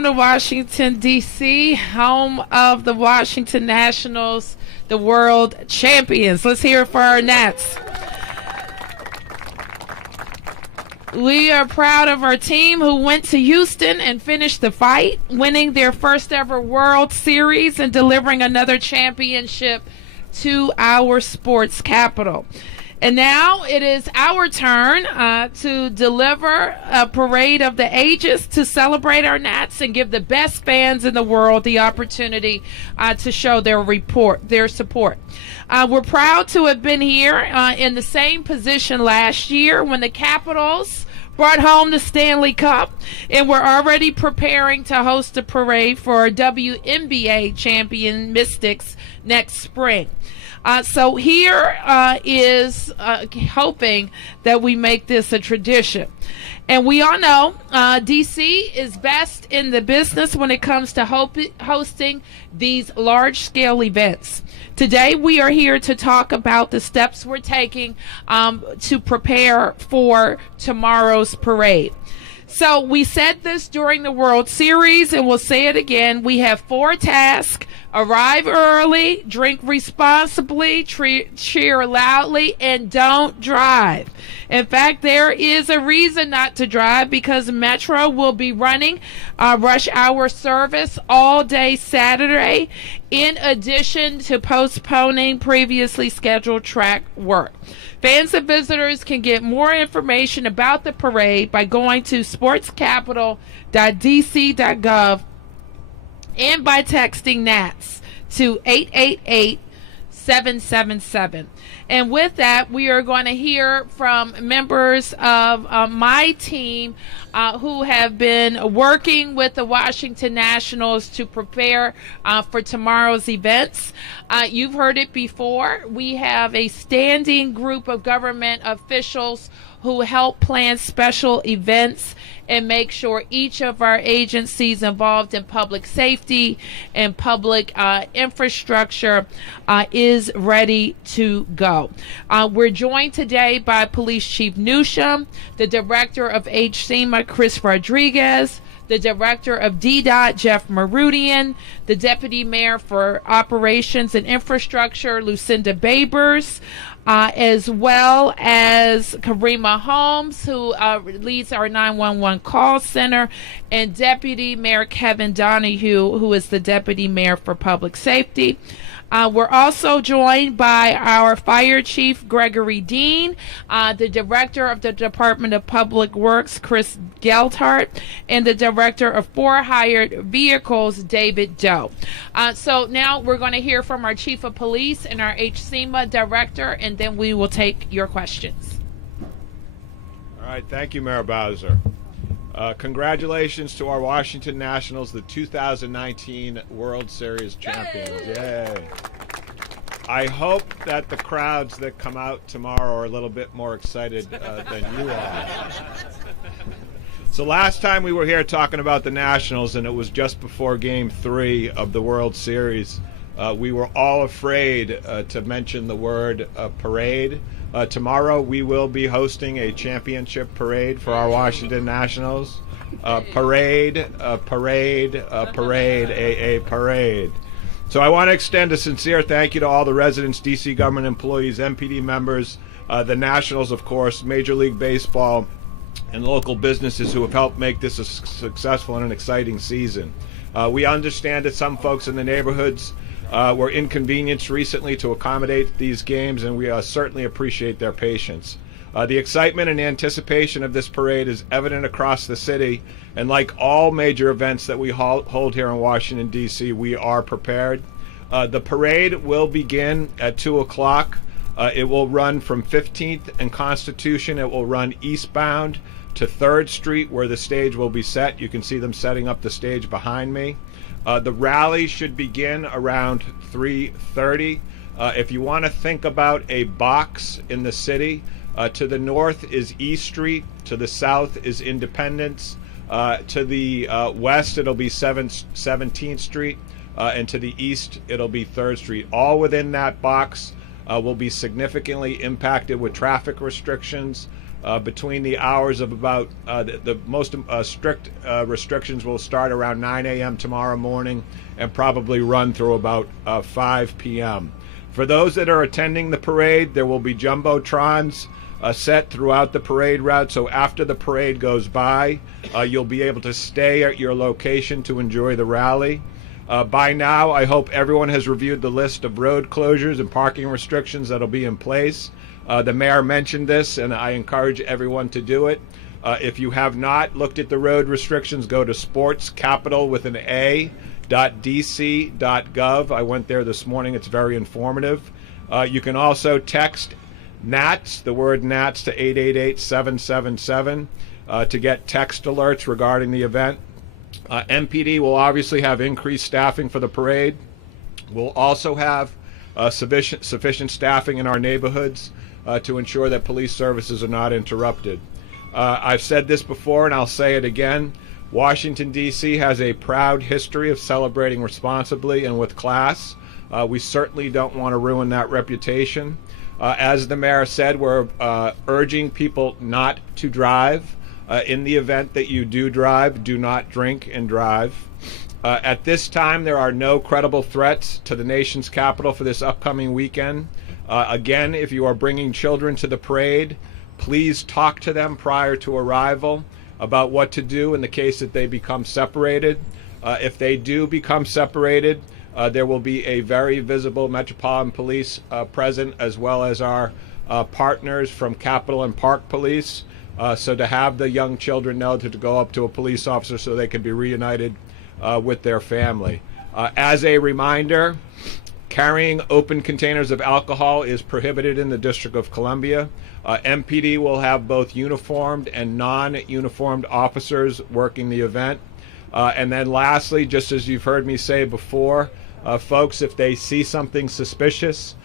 Welcome to Washington, D.C., home of the Washington Nationals, the world champions. Let's hear it for our Nats. We are proud of our team who went to Houston and finished the fight, winning their first ever World Series and delivering another championship to our sports capital. And now it is our turn to deliver a parade of the ages to celebrate our Nats and give the best fans in the world the opportunity to show their support. We're proud to have been here in the same position last year when the Capitals brought home the Stanley Cup, and we're already preparing to host a parade for our WNBA champion Mystics next spring. So here is hoping that we make this a tradition. And we all know D.C. is best in the business when it comes to hosting these large-scale events. Today we are here to talk about the steps we're taking to prepare for tomorrow's parade. So we said this during the World Series, and we'll say it again. We have 4 tasks. Arrive early, drink responsibly, cheer loudly, and don't drive. In fact, there is a reason not to drive because Metro will be running rush hour service all day Saturday, in addition to postponing previously scheduled track work. Fans and visitors can get more information about the parade by going to sportscapital.dc.gov and by texting NATS to 888-777. And with that, we are going to hear from members of my team who have been working with the Washington Nationals to prepare for tomorrow's events. You've heard it before. We have a standing group of government officials who help plan special events and make sure each of our agencies involved in public safety and public infrastructure is ready to go. We're joined today by Police Chief Newsham, the Director of HSEMA, Chris Rodriguez, the Director of DDOT, Jeff Marudian, the Deputy Mayor for Operations and Infrastructure, Lucinda Babers, as well as Karima Holmes, who leads our 911 call center, and Deputy Mayor Kevin Donahue, who is the Deputy Mayor for Public Safety. We're also joined by our Fire Chief, Gregory Dean, the Director of the Department of Public Works, Chris Geltart, and the Director of For Hired Vehicles, David Doe. So now we're going to hear from our Chief of Police and our HSEMA Director, and then we will take your questions. All right, thank you, Mayor Bowser. Congratulations to our Washington Nationals, the 2019 World Series champions. Yay! I hope that the crowds that come out tomorrow are a little bit more excited than you are. So last time we were here talking about the Nationals, and it was just before Game 3 of the World Series, we were all afraid to mention the word parade. Tomorrow we will be hosting a championship parade for our Washington Nationals. Parade. So I want to extend a sincere thank you to all the residents, DC government employees, MPD members, the Nationals, of course, Major League Baseball, and local businesses who have helped make this a successful and an exciting season. We understand that some folks in the neighborhoods were inconvenienced recently to accommodate these games, and we certainly appreciate their patience. The excitement and anticipation of this parade is evident across the city, and like all major events that we hold here in Washington, D.C., we are prepared. The parade will begin at 2 o'clock. It will run from 15th and Constitution. It will run eastbound to 3rd Street, where the stage will be set. You can see them setting up the stage behind me. The rally should begin around 3:30. If you want to think about a box in the city, to the north is East Street, to the south is Independence, to the west it'll be 17th Street, and to the east it'll be 3rd Street. All within that box will be significantly impacted with traffic restrictions. between the hours of about the most strict restrictions will start around 9 a.m. tomorrow morning and probably run through about 5 p.m. For those that are attending the parade, there will be jumbotrons set throughout the parade route, so after the parade goes by, you'll be able to stay at your location to enjoy the rally. By now, I hope everyone has reviewed the list of road closures and parking restrictions that'll be in place. The mayor mentioned this, and I encourage everyone to do it. If you have not looked at the road restrictions, go to sportscapital.dc.gov. I went there this morning. It's very informative. You can also text NATS, the word NATS, to 888-777 to get text alerts regarding the event. MPD will obviously have increased staffing for the parade. We'll also have sufficient staffing in our neighborhoods to ensure that police services are not interrupted. I've said this before and I'll say it again. Washington, D.C. has a proud history of celebrating responsibly and with class. We certainly don't want to ruin that reputation. As the mayor said, we're urging people not to drive. In the event that you do drive, do not drink and drive. At this time, there are no credible threats to the nation's capital for this upcoming weekend. Again, if you are bringing children to the parade, please talk to them prior to arrival about what to do in the case that they become separated. If they do become separated, there will be a very visible Metropolitan Police present, as well as our partners from Capitol and Park Police. So to have the young children know to go up to a police officer so they can be reunited with their family. As a reminder, carrying open containers of alcohol is prohibited in the District of Columbia. MPD will have both uniformed and non-uniformed officers working the event. And then lastly, just as you've heard me say before, folks, if they see something suspicious,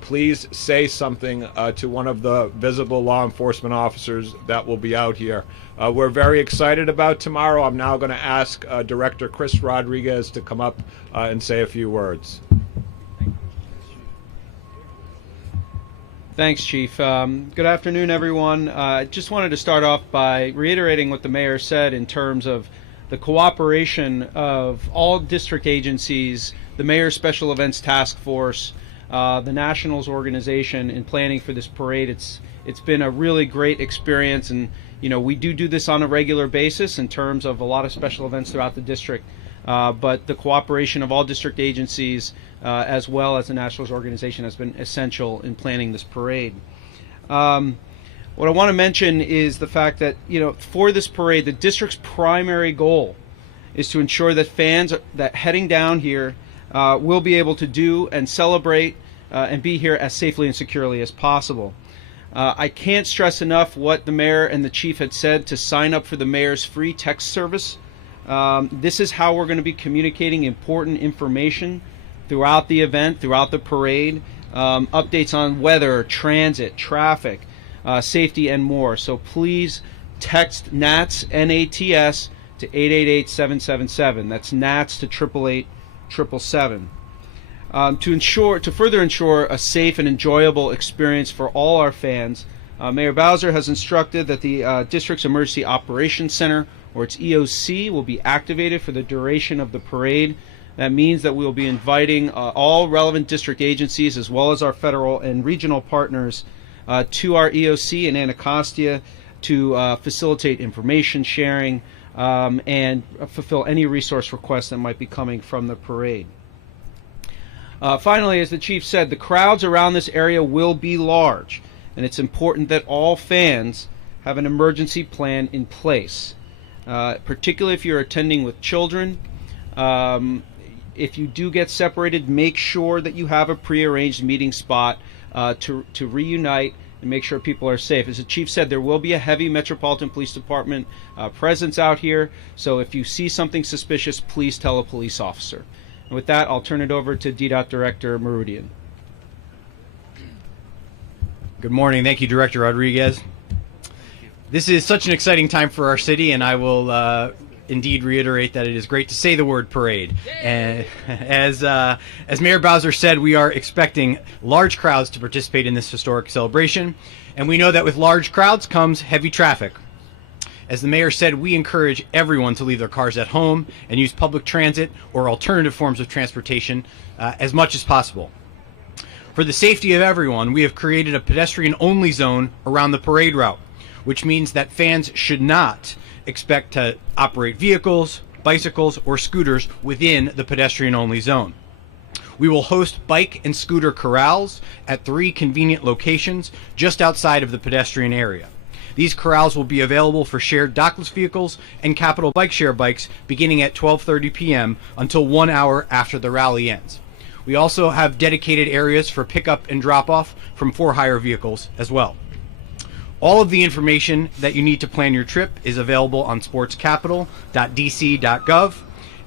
please say something to one of the visible law enforcement officers that will be out here. We're very excited about tomorrow. I'm now going to ask Director Chris Rodriguez to come up and say a few words. Thanks, Chief. Good afternoon, everyone. I just wanted to start off by reiterating what the mayor said in terms of the cooperation of all district agencies, the Mayor's Special Events Task Force, the Nationals organization in planning for this parade. It's been a really great experience, and we do this on a regular basis in terms of a lot of special events throughout the district. But the cooperation of all district agencies, as well as the Nationals organization, has been essential in planning this parade. What I want to mention is the fact that, for this parade, the district's primary goal is to ensure that fans that heading down here will be able to do and celebrate and be here as safely and securely as possible. I can't stress enough what the mayor and the chief had said to sign up for the mayor's free text service. This is how we're going to be communicating important information throughout the event, throughout the parade, updates on weather, transit, traffic, safety, and more. So please text NATS, N-A-T-S, to 888-777. That's NATS to 888-777. To further ensure a safe and enjoyable experience for all our fans, Mayor Bowser has instructed that the district's Emergency Operations Center, or its EOC, will be activated for the duration of the parade. That means that we will be inviting all relevant district agencies, as well as our federal and regional partners, to our EOC in Anacostia to facilitate information sharing and fulfill any resource requests that might be coming from the parade. Finally, as the chief said, the crowds around this area will be large, and it's important that all fans have an emergency plan in place, particularly if you're attending with children. If you do get separated, make sure that you have a prearranged meeting spot to reunite and make sure people are safe. As the chief said, there will be a heavy Metropolitan Police Department presence out here, so if you see something suspicious, please tell a police officer. And with that, I'll turn it over to DDOT Director Marudian. Good morning. Thank you, Director Rodriguez. This is such an exciting time for our city, and I will indeed reiterate that it is great to say the word parade. And as Mayor Bowser said, we are expecting large crowds to participate in this historic celebration. And we know that with large crowds comes heavy traffic. As the mayor said, we encourage everyone to leave their cars at home and use public transit or alternative forms of transportation as much as possible. For the safety of everyone, we have created a pedestrian-only zone around the parade route, which means that fans should not expect to operate vehicles, bicycles, or scooters within the pedestrian-only zone. We will host bike and scooter corrals at 3 convenient locations just outside of the pedestrian area. These corrals will be available for shared dockless vehicles and Capital Bike Share bikes beginning at 12:30 p.m. until 1 hour after the rally ends. We also have dedicated areas for pickup and drop-off from for-hire vehicles as well. All of the information that you need to plan your trip is available on sportscapital.dc.gov.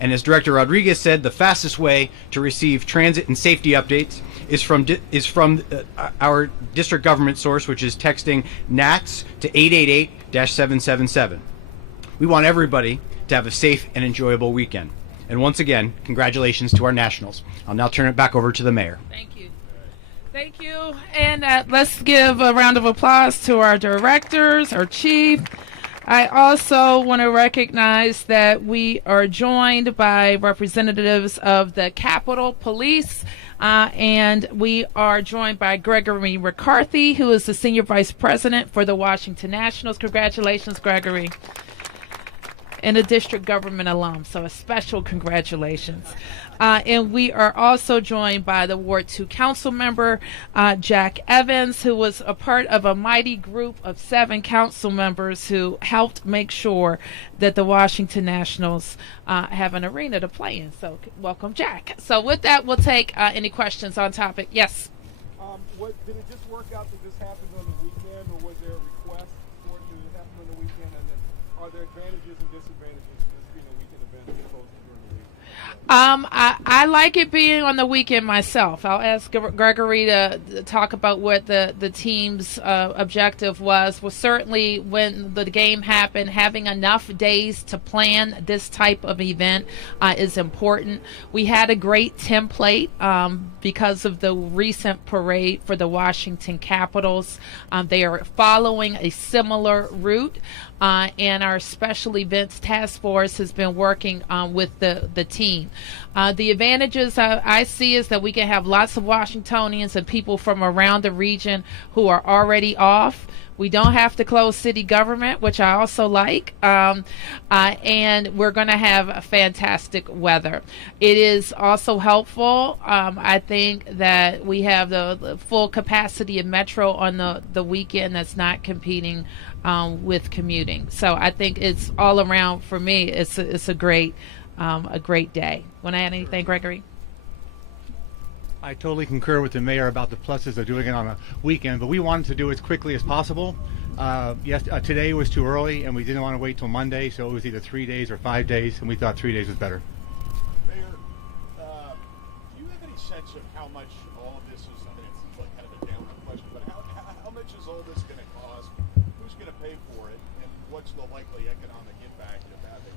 And as Director Rodriguez said, the fastest way to receive transit and safety updates is from our district government source, which is texting NATS to 888-777. We want everybody to have a safe and enjoyable weekend. And once again, congratulations to our Nationals. I'll now turn it back over to the mayor. Thank you. Thank you. And let's give a round of applause to our directors, our chief. I also want to recognize that we are joined by representatives of the Capitol Police, and we are joined by Gregory McCarthy, who is the Senior Vice President for the Washington Nationals. Congratulations, Gregory. And a district government alum, so a special congratulations. And we are also joined by the Ward 2 council member, Jack Evans, who was a part of a mighty group of 7 council members who helped make sure that the Washington Nationals have an arena to play in. So welcome, Jack. So with that, we'll take any questions on topic. Yes? Did it just work out that this happened on the weekend, or was there a request for it to happen on the weekend? And then are there advantages and disadvantages to this being a weekend event as opposed to during the week? I like it being on the weekend myself. I'll ask Gregory to talk about what the team's objective was. Well, certainly when the game happened, having enough days to plan this type of event is important. We had a great template because of the recent parade for the Washington Capitals. They are following a similar route. And our special events task force has been working with the team. The advantages I see is that we can have lots of Washingtonians and people from around the region who are already off. We don't have to close city government, which I also like, and we're going to have fantastic weather. It is also helpful. I think that we have the full capacity of Metro on the weekend that's not competing with commuting. So I think it's all around, for me, it's a great day. Want to add anything, Gregory? I totally concur with the mayor about the pluses of doing it on a weekend, but we wanted to do it as quickly as possible. Today was too early, and we didn't want to wait till Monday, so it was either 3 days or 5 days, and we thought 3 days was better. Mayor, do you have any sense of how much all of this is? I mean, it's like kind of a downer question, but how much is all this going to cost? Who's going to pay for it, and what's the likely economic impact of having?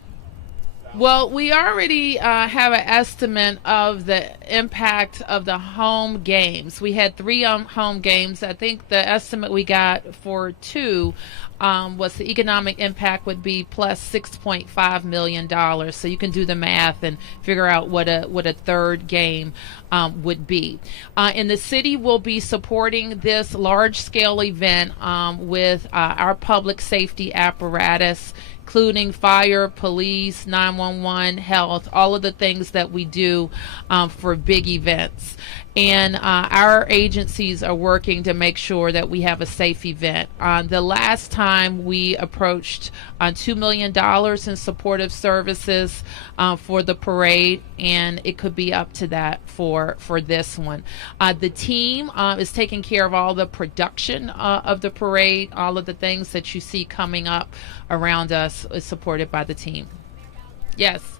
Well, we already have an estimate of the impact of the home games. We had 3 home games. I think the estimate we got for 2 was the economic impact would be plus $6.5 million. So you can do the math and figure out what a third game would be. And the city will be supporting this large-scale event with our public safety apparatus, including fire, police, 911, health, all of the things that we do for big events. And our agencies are working to make sure that we have a safe event. The last time we approached $2 million in supportive services for the parade, and it could be up to that for this one. The team is taking care of all the production of the parade. All of the things that you see coming up around us is supported by the team. Yes.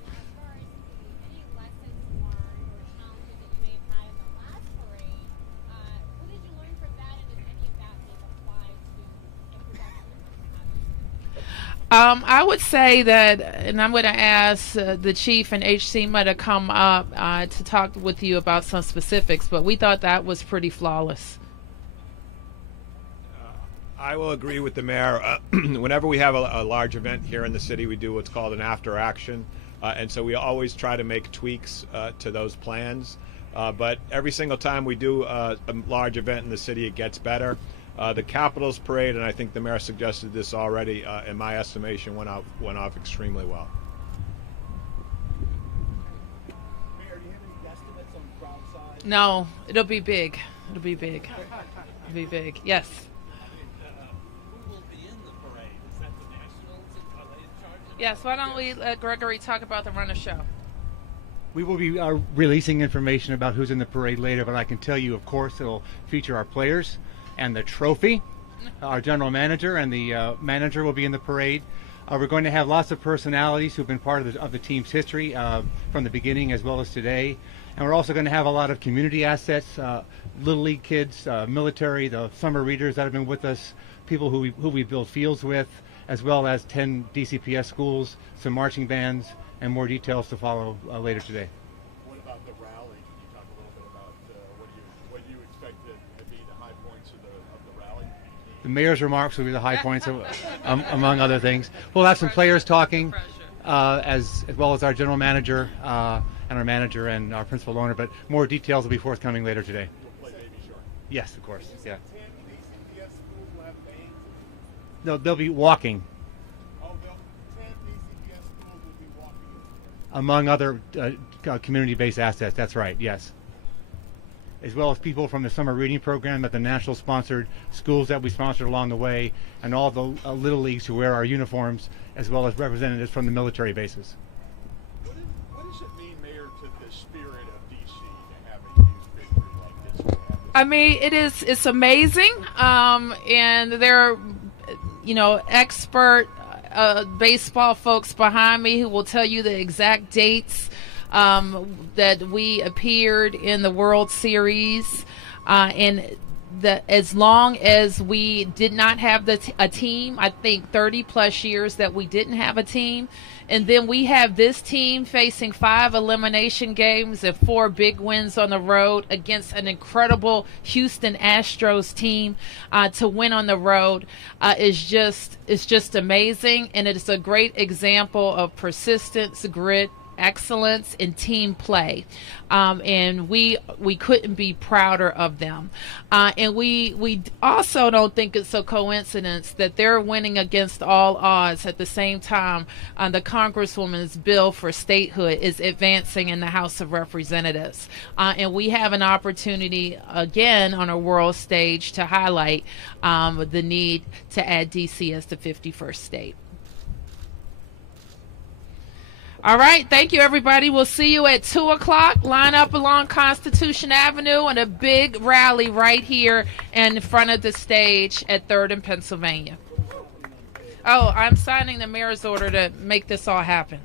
I would say that, and I'm going to ask the chief and HC to come up to talk with you about some specifics, but we thought that was pretty flawless. I will agree with the mayor. Whenever we have a large event here in the city, we do what's called an after action. And so we always try to make tweaks to those plans. But every single time we do a large event in the city, it gets better. The Capitals Parade, and I think the mayor suggested this already, in my estimation, went off extremely well. Mayor, do you have any guesstimates on crowd size? No, it'll be big. It'll be big. It'll be big. Yes. Who will be in the parade? Is that the Nationals? Are they in charge of Yes, why don't we let Gregory talk about the runner show? We will be releasing information about who's in the parade later, but I can tell you, of course, it'll feature our players and the trophy. Our general manager and the manager will be in the parade. We're going to have lots of personalities who've been part of the team's history from the beginning as well as today. And we're also going to have a lot of community assets, Little League kids, military, the summer readers that have been with us, people who we build fields with, as well as 10 DCPS schools, some marching bands, and more details to follow later today. What about the rally? Can you talk a little bit about what you expect to be the high points of the rally? The mayor's remarks will be the high points, among other things. We'll have some players talking, as well as our general manager and our manager and our principal owner, but more details will be forthcoming later today. You'll play Baby Shark. Yes, of course. Yeah. 10 DCPS schools will have bands. No, they'll be walking, Oh, 10 DCPS schools will be walking. among other community-based assets. That's right. Yes. As well as people from the summer reading program at the national sponsored schools that we sponsored along the way, and all the little leagues who wear our uniforms, as well as representatives from the military bases. What does it mean, Mayor, to the spirit of DC to have a huge victory like this? To have this I mean, it's amazing, and there are, expert baseball folks behind me who will tell you the exact dates that we appeared in the World Series, and as long as we did not have a team, I think 30 plus years that we didn't have a team. And then we have this team facing 5 elimination games and 4 big wins on the road against an incredible Houston Astros team to win on the road is just amazing. And it is a great example of persistence, grit, excellence, and team play. And we couldn't be prouder of them. And we also don't think it's a coincidence that they're winning against all odds at the same time the Congresswoman's bill for statehood is advancing in the House of Representatives. And we have an opportunity again on a world stage to highlight the need to add DC as the 51st state. All right. Thank you, everybody. We'll see you at 2 o'clock. Line up along Constitution Avenue and a big rally right here in front of the stage at 3rd and Pennsylvania. Oh, I'm signing the mayor's order to make this all happen.